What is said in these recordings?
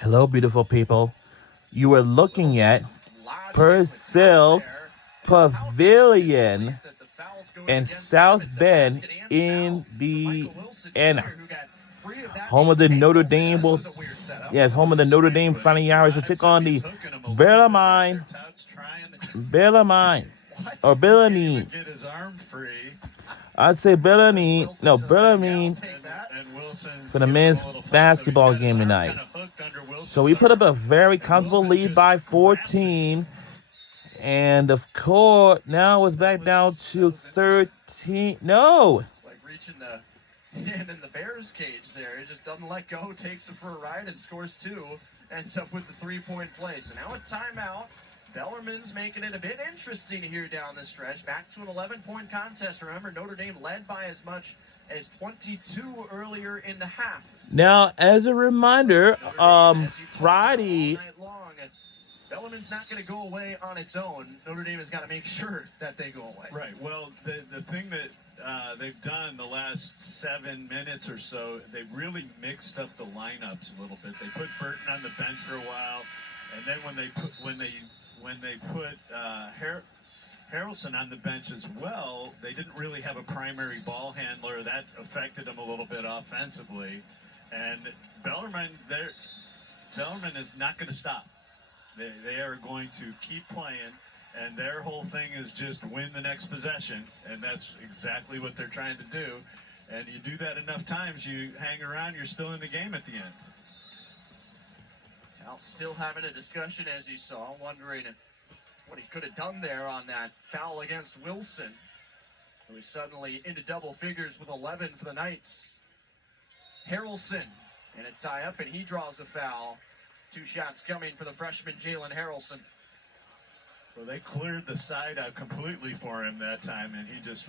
Hello, beautiful people. You are looking at Wilson lodged it with Tout Purcell there. And Tout gets Pavilion disbelief that the foul's going in against him. South It's a Bend basket and in foul for the Michael Wilson and Jr., who got free of that home being of the Notre tangled there. Dame This will was a weird setup. yes, home of the Notre Dame Fighting Irish will take on the Bellarmine Bellarmine or Bellarmine. Get his arm free. I'd say Bellarmine. No, Yeah, Bellarmine And Wilson's for the men's basketball game tonight. So we put up a very comfortable lead by 14. And of course, now it's back down to 13. No. like reaching the hand in the Bears cage there. He just doesn't let go, takes him for a ride, and scores two. Ends up with the three-point play. So now a timeout. Bellarmine's making it a bit interesting here down the stretch. Back to an 11-point contest. Remember, Notre Dame led by as much as 22 earlier in the half. Now, as a reminder, Friday. Bellarmine's not going to go away on its own. Notre Dame has got to make sure that they go away. Right. Well, the thing that they've done the last 7 minutes or so, they've really mixed up the lineups a little bit. They put Burton on the bench for a while, and then when they put Harrelson on the bench as well, they didn't really have a primary ball handler. That affected them a little bit offensively. And Bellarmine is not going to stop. They are going to keep playing, and their whole thing is just win the next possession, and that's exactly what they're trying to do. And you do that enough times, you hang around, you're still in the game at the end. Tout still having a discussion, as you saw, wondering what he could have done there on that foul against Wilson, who is suddenly into double figures with 11 for the Knights. Harrelson in a tie-up, and he draws a foul. 2 shots coming for the freshman Jalen Harrelson. Well, they cleared the side out completely for him that time, and he just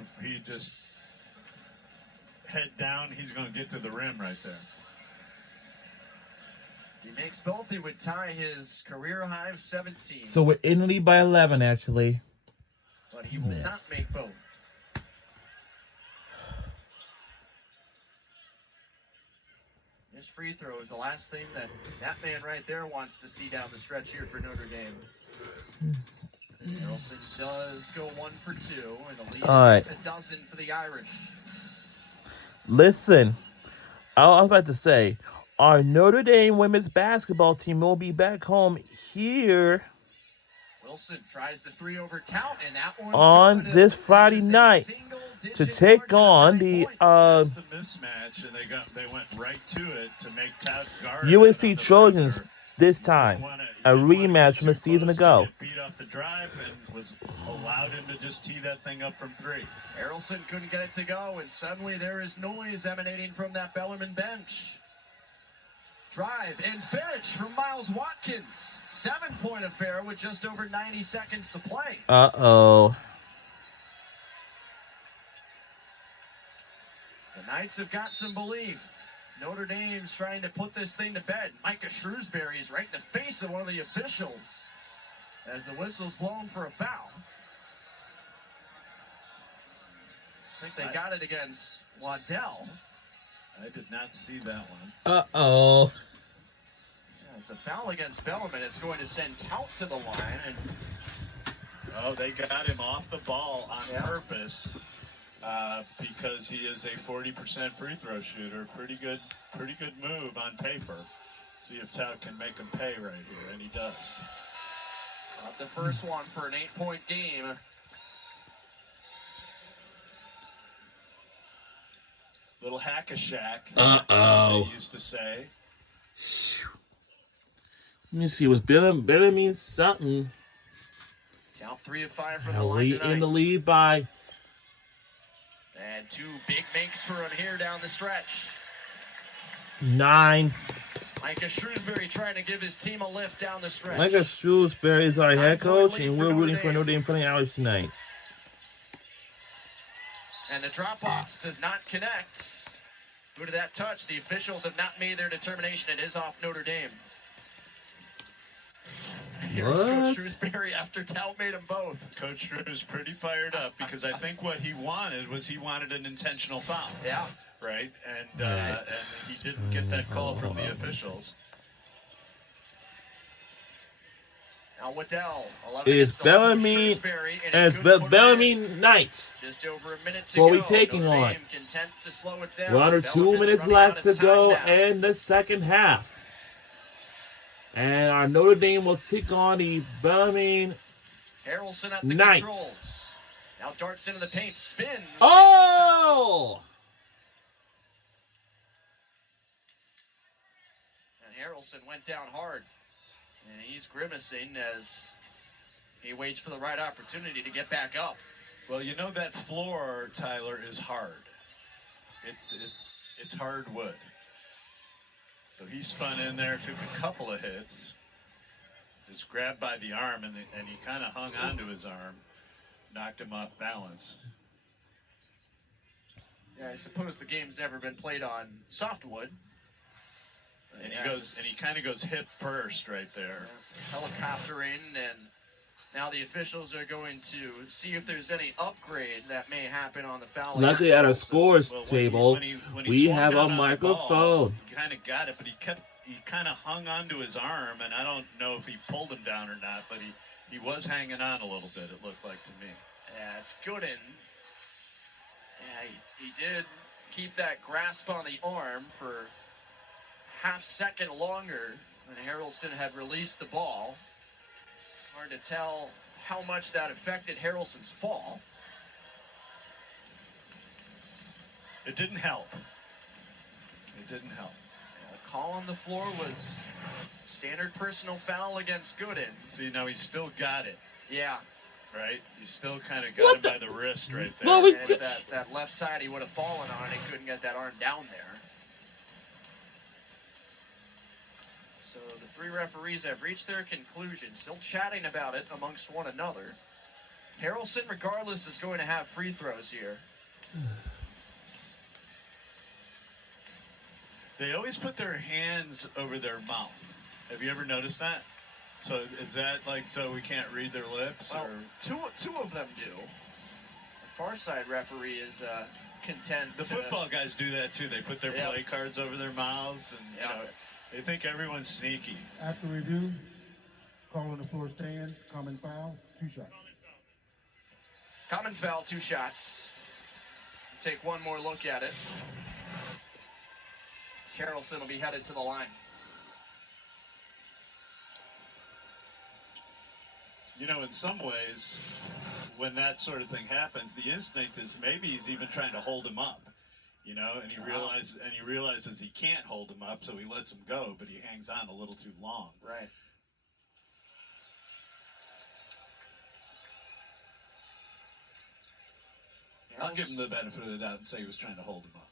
head down. He's going to get to the rim right there. He makes both. He would tie his career high of 17. So we're in the lead by 11, actually. But he will not make both. His free throw is the last thing that man right there wants to see down the stretch here for Notre Dame. Harrelson does go 1 for 2, and the lead is a dozen for the Irish. Listen, I was about to say, our Notre Dame women's basketball team will be back home here Wilson tries the 3 over Tout, and that one's on good. this Friday night to take on the That's the mismatch, and they went right to it to make Tout guard. USC Trojans this time, a rematch from a season ago. Beat off the drive and was allowed him to just tee that thing up from 3. Harrelson couldn't get it to go, and suddenly there is noise emanating from that Bellarmine bench. Drive and finish from Miles Watkins. 7-point affair with just over 90 seconds to play. Uh-oh. The Knights have got some belief. Notre Dame's trying to put this thing to bed. Micah Shrewsbury is right in the face of one of the officials as the whistle's blown for a foul. I think they got it against Waddell. I did not see that one. Uh-oh. Yeah, it's a foul against Bellarmine. It's going to send Tout to the line. And oh, they got him off the ball on purpose because he is a 40% free throw shooter. Pretty good move on paper. See if Tout can make him pay right here, and he does. Not the first one for an 8-point game. Little hack-a-shack, Uh-oh. as they used to say. Let me see. Was Better means something? Tout 3 of 5 from the line tonight. In the lead by. And 2 big makes for him here down the stretch. 9. Micah Shrewsbury trying to give his team a lift down the stretch. Micah Shrewsbury is our head coach, and we're rooting for Dame. Notre Dame Fighting Irish tonight. And the drop-off does not connect. Due to that touch, the officials have not made their determination. It is off Notre Dame. Here's Coach Shrewsbury after Tout made them both. Coach Shrew is pretty fired up because I think what he wanted was an intentional foul. Yeah. Right? And he didn't get that call from the officials. Now Waddell, 11 It's against the local Bellarmine, Shrewsbury, and and a it's good put Bellarmine Knights. Just over a minute to So what go. we taking Notre on? Dame content to slow it down. We're under 2 Bellarmine's minutes running out left of to go time now. in the second half. And our Notre Dame will take on the Bellarmine Harrelson at the Knights. controls. Now darts into the paint, spins. Oh! And Harrelson went down hard. And he's grimacing as he waits for the right opportunity to get back up. Well, you know that floor, Tyler, is hard. It's hard wood. So he spun in there, took a couple of hits, just grabbed by the arm, and he kind of hung onto his arm, knocked him off balance. Yeah, I suppose the game's never been played on softwood. And he kind of goes hip first right there. Yeah, helicoptering, and now the officials are going to see if there's any upgrade that may happen on the foul. Luckily, at our scores table, when he we swung have a down on the microphone. ball, he kind of got it, but he kind of hung onto his arm, and I don't know if he pulled him down or not, but he was hanging on a little bit, it looked like to me. Yeah, it's Gooden. Yeah, he did keep that grasp on the arm for half second longer when Harrelson had released the ball. Hard to tell how much that affected Harrelson's fall. It didn't help. It didn't help. The call on the floor was standard personal foul against Gooden. See, now he's still got it, Yeah. right? He's still kind of got him by the wrist right there. Well, we- And it's that left side he would have fallen on, and he couldn't get that arm down there. So the three referees have reached their conclusion, still chatting about it amongst one another. Harrelson, regardless, is going to have free throws here. They always put their hands over their mouth. Have you ever noticed that? So is that like so we can't read their lips? Well, Or two of them do. The far side referee is content. the football guys do that too. They put their Yep. play cards over their mouths, and Yep. you know, they think everyone's sneaky. After review, call on the floor stands, common foul, 2 shots. Common foul, 2 shots. Take one more look at it. Harrelson will be headed to the line. You know, in some ways, when that sort of thing happens, the instinct is maybe he's even trying to hold him up. You know, and he realizes he can't hold him up, so he lets him go, but he hangs on a little too long. Right. I'll give him the benefit of the doubt and say he was trying to hold him up.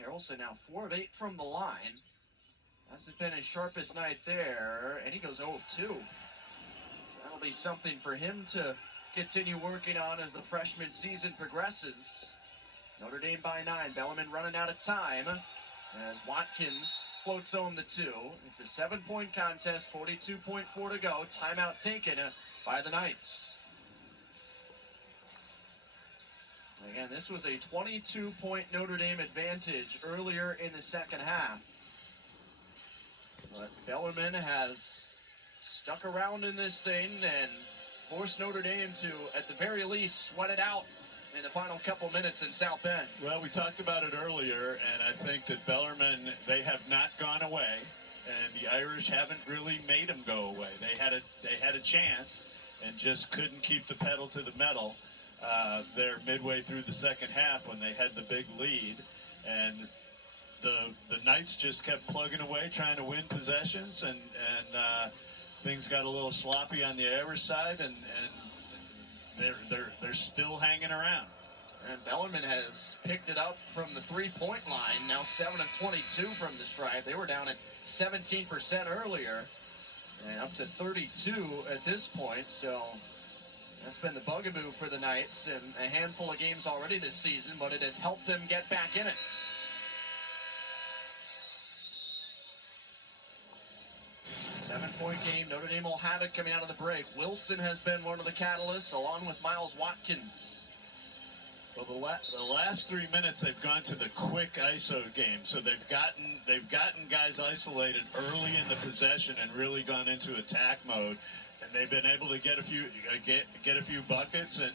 Harrelson now 4 of 8 from the line. This has been his sharpest night there, and he goes 0 of 2. So that'll be something for him to continue working on as the freshman season progresses. Notre Dame by 9. Bellarmine running out of time as Watkins floats home the 2. It's a 7-point contest, 42.4 to go. Timeout taken by the Knights. Again, this was a 22-point Notre Dame advantage earlier in the second half. But Bellarmine has stuck around in this thing and forced Notre Dame to, at the very least, sweat it out in the final couple minutes in South Bend. Well, we talked about it earlier, and I think that Bellarmine, they have not gone away, and the Irish haven't really made them go away. They had a chance and just couldn't keep the pedal to the metal. There midway through the second half when they had the big lead, and the Knights just kept plugging away trying to win possessions, and things got a little sloppy on the Irish side, and they're still hanging around. And Bellarmine has picked it up from the three-point line, now 7 of 22 from the stripe. They were down at 17% earlier, and up to 32 at this point, so that's been the bugaboo for the Knights in a handful of games already this season, but it has helped them get back in it. Seven-point game. Notre Dame will have it coming out of the break. Wilson has been one of the catalysts, along with Miles Watkins. Well, the last 3 minutes they've gone to the quick ISO game, so they've gotten guys isolated early in the possession and really gone into attack mode. And they've been able to get a few get a few buckets and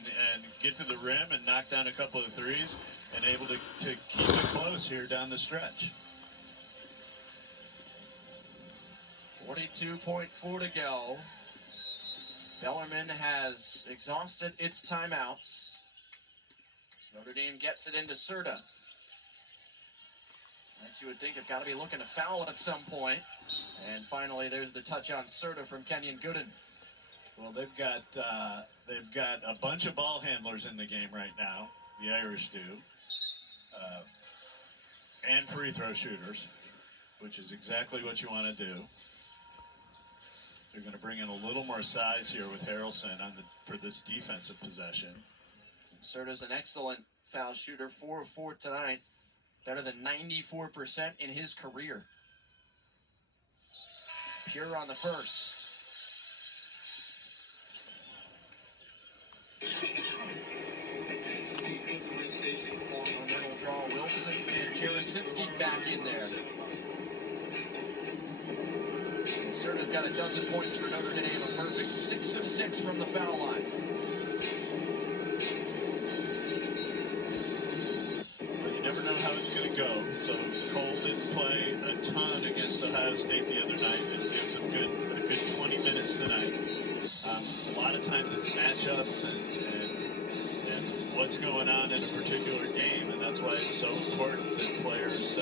get to the rim and knock down a couple of threes and able to keep it close here down the stretch. 42.4 to go. Bellarmine has exhausted its timeouts. Notre Dame gets it into Serta. As you would think, have got to be looking to foul at some point. And finally, there's the touch on Serta from Kenyon Gooden. Well, they've got a bunch of ball handlers in the game right now. The Irish do, and free throw shooters, which is exactly what you want to do. They're going to bring in a little more size here with Harrelson for this defensive possession. Serta's an excellent foul shooter, 4 of 4 tonight, better than 94% in his career. Pure on the first. Middle draw, Wilson and Karasinski back in there. Serta's got a dozen points for Notre Dame, a perfect 6 of 6 from the foul line. But you never know how it's going to go. So Cole didn't play a ton against Ohio State the other night. It gives him a good 20 minutes tonight. A lot of times it's matchups and what's going on in a particular game, and that's why it's so important that players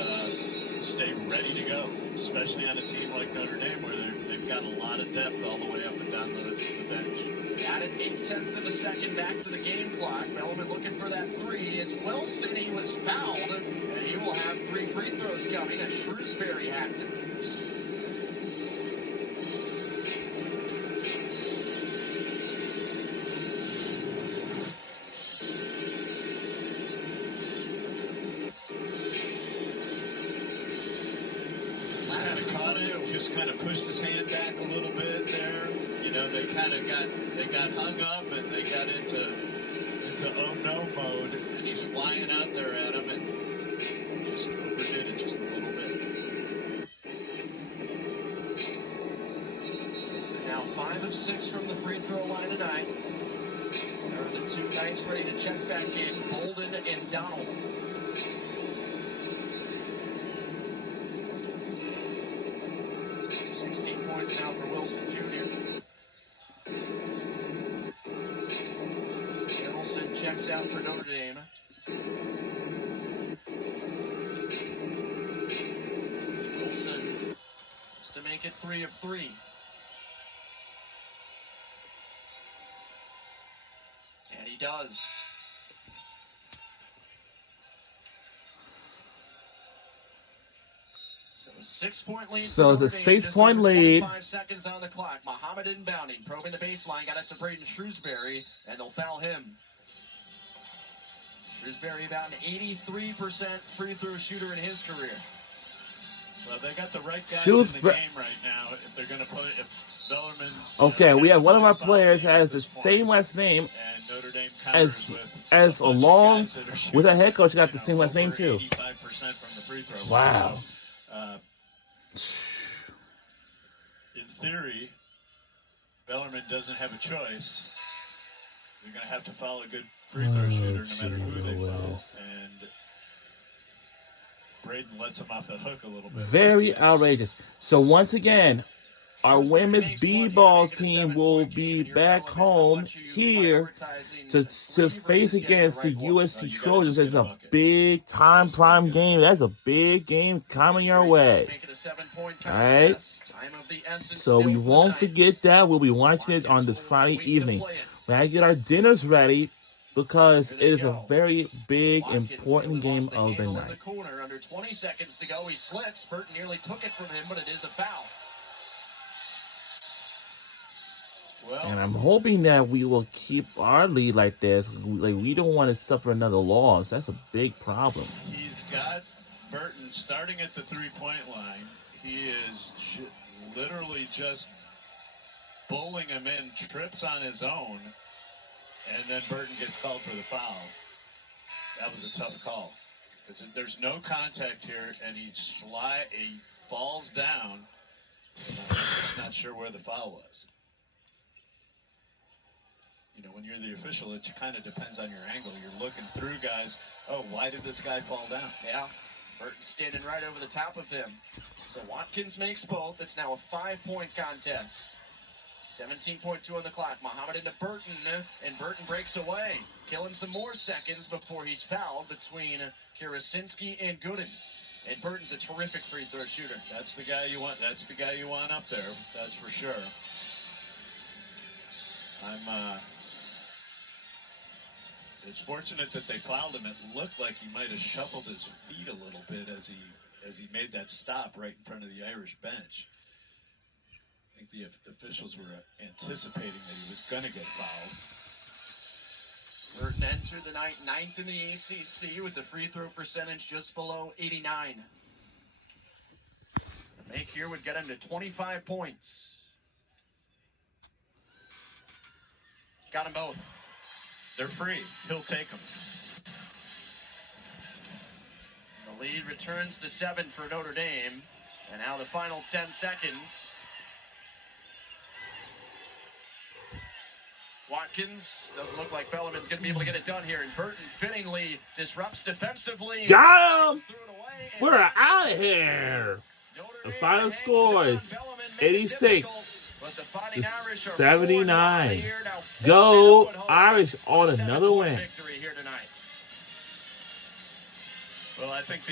stay ready to go, especially on a team like Notre Dame where they've got a lot of depth all the way up and down the bench. Added 8/10 of a second back to the game clock. Bellarmine looking for that three. It's Wilson. He was fouled, and he will have 3 free throws coming as Shrewsbury hacked him. Just kind of pushed his hand back a little bit there. You know, they got hung up and they got into oh no mode, and he's flying out there at him and just overdid it just a little bit. So now 5 of 6 from the free throw line tonight. There are the 2 Knights ready to check back in, Bolden and Donald. 16 points now for Wilson Jr. Harrelson checks out for Notre Dame. Wilson just to make it 3 of 3. And he does. So a 6-point lead. So it's a 6-point lead. 5 seconds on the clock. Muhammad inbounding, probing the baseline, got it to Braden Shrewsbury, and they'll foul him. Shrewsbury about an 83% free throw shooter in his career. Well, they got the right guys in the game right now. If they're going to put, if Bellarmine. Okay, we have one of our players has the same last name and Notre Dame as along with our head coach got the same last name too. 85% from the free throw. Wow. So, in theory, Bellarmine doesn't have a choice. They're going to have to follow a good free throw shooter no matter who they follow. And Braden lets him off the hook a little bit. Very outrageous. So once again, our women's b-ball team will be back home here to face against the USC Trojans. It's a big time prime game. That's a big game coming your way. All right. So we won't forget that. We'll be watching it on this Friday evening. We gotta get our dinners ready because it is a very big, important game of the night. Under 20 seconds to go, he slips. Burton nearly took it from him, but it is a foul. And I'm hoping that we will keep our lead like this. Like, we don't want to suffer another loss. That's a big problem. He's got Burton starting at the three-point line. He is literally just bowling him in, trips on his own, and then Burton gets called for the foul. That was a tough call because there's no contact here, and he falls down. I'm just not sure where the foul was. you know, when you're the official, it kind of depends on your angle. You're looking through guys. Oh, why did this guy fall down? Yeah. Burton standing right over the top of him. So Watkins makes both. It's now a 5-point contest. 17.2 on the clock. Muhammad into Burton, and Burton breaks away. Killing some more seconds before he's fouled between Karasinski and Gooden. And Burton's a terrific free throw shooter. That's the guy you want. That's the guy you want up there. That's for sure. It's fortunate that they fouled him. It looked like he might have shuffled his feet a little bit as he made that stop right in front of the Irish bench. I think the officials were anticipating that he was going to get fouled. Burton entered the night 9th in the ACC with the free throw percentage just below 89. A make here would get him to 25 points. Got them both. They're free. He'll take them. The lead returns to 7 for Notre Dame. And now the final 10 seconds. Watkins doesn't look like Bellarmine's going to be able to get it done here. And Burton fittingly disrupts defensively. Got him! We're out of here. The final score is 86 to 79. Go Irish on another win. Well, I think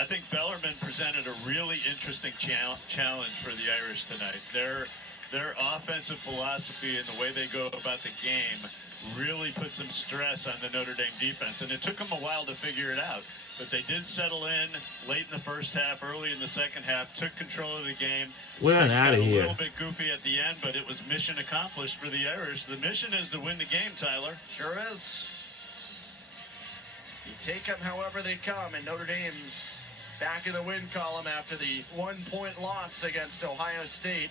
I think Bellarmine presented a really interesting challenge for the Irish tonight. Their offensive philosophy and the way they go about the game really put some stress on the Notre Dame defense, and it took them a while to figure it out. But they did settle in late in the first half, early in the second half, took control of the game. We're out of here. A little bit goofy at the end, but it was mission accomplished for the Irish. The mission is to win the game, Tyler. Sure is. You take them however they come, and Notre Dame's back in the win column after the 1-point loss against Ohio State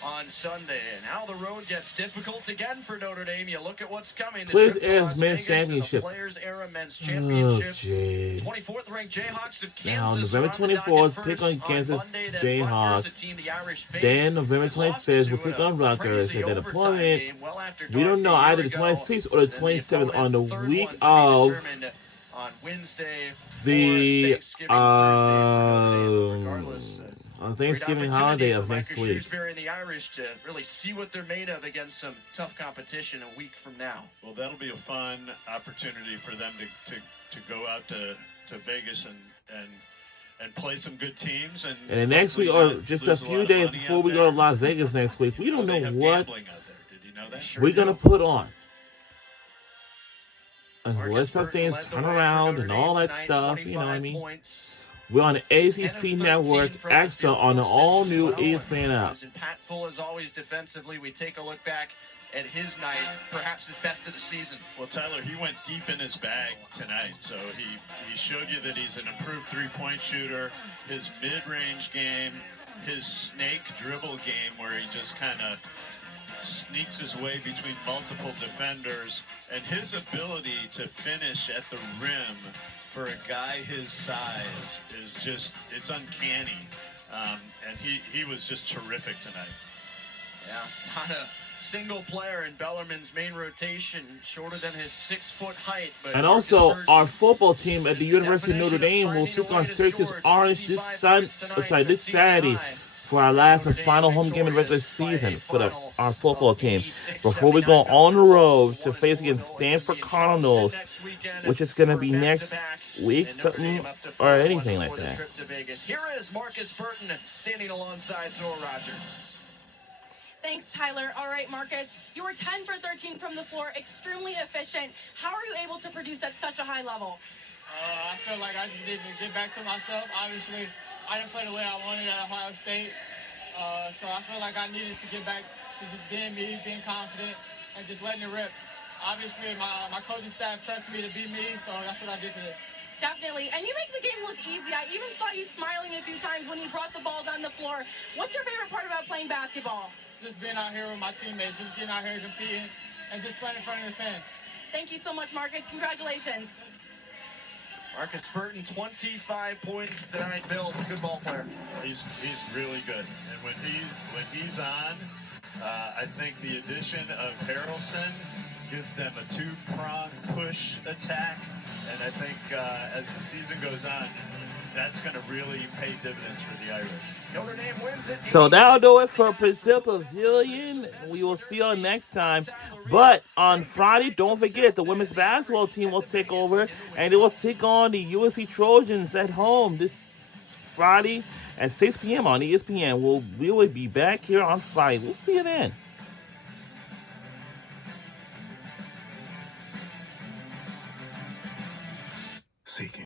on Sunday. And now the road gets difficult again for Notre Dame. You look at what's coming. Please airs men's championship. Players era men's championship. 24th ranked Jayhawks of Kansas. Now, November 24th, take on Kansas Jayhawks. Then November 25th, we'll take on Rutgers. And then opponent, we don't know either the 26th or the 27th on the week of on Wednesday, the on Thanksgiving holiday of next week. And the Irish to really see what they're made of against some tough competition a week from now. Well, that'll be a fun opportunity for them to go out to Vegas and play some good teams. And then next week, or just a few days before we go to Las Vegas next week, we don't know what Did you know that? we're going to put on. Unless some things turn around and all that stuff, you know what I mean? We're on the ACC Network Extra on the all-new ESPN app. Impactful as always defensively. We take a look back at his night, perhaps his best of the season. Well, Tyler, he went deep in his bag tonight, so he showed you that he's an improved three-point shooter. His mid-range game, his snake dribble game where he just kind of sneaks his way between multiple defenders, and his ability to finish at the rim for a guy his size is just, it's uncanny. And he was just terrific tonight. Yeah, not a single player in Bellarmine's main rotation shorter than his 6-foot height. But and also, our football team at the University of Notre Dame will take on Syracuse Orange this Saturday for our last and final home game in the regular season for our football team. Before we go on the road to face against Stanford Cardinals, which is going to be next week, something or anything like that. Here is Marcus Burton standing alongside Zora Rogers. Thanks, Tyler. All right, Marcus, you were 10 for 13 from the floor, extremely efficient. How are you able to produce at such a high level? I feel like I just didn't get back to myself. Obviously, I didn't play the way I wanted at Ohio State, so I feel like I needed to get back to just being me, being confident, and just letting it rip. Obviously, my coaching staff trusts me to be me, so that's what I did today. Definitely. And you make the game look easy. I even saw you smiling a few times when you brought the balls on the floor. What's your favorite part about playing basketball? Just being out here with my teammates, just getting out here competing, and just playing in front of the fans. Thank you so much, Marcus. Congratulations. Marcus Burton, 25 points tonight. Bill, good ball player. He's really good, and when he's on, I think the addition of Harrelson gives them a two-pronged push attack, and I think as the season goes on, that's going to really pay dividends for the Irish. Notre Dame wins it. So that'll do it for Brazil Pavilion. We will see you next time. But on Friday, don't forget, the women's basketball team will take over, and they will take on the USC Trojans at home this Friday at 6 p.m. on ESPN. We will be back here on Friday. We'll see you then.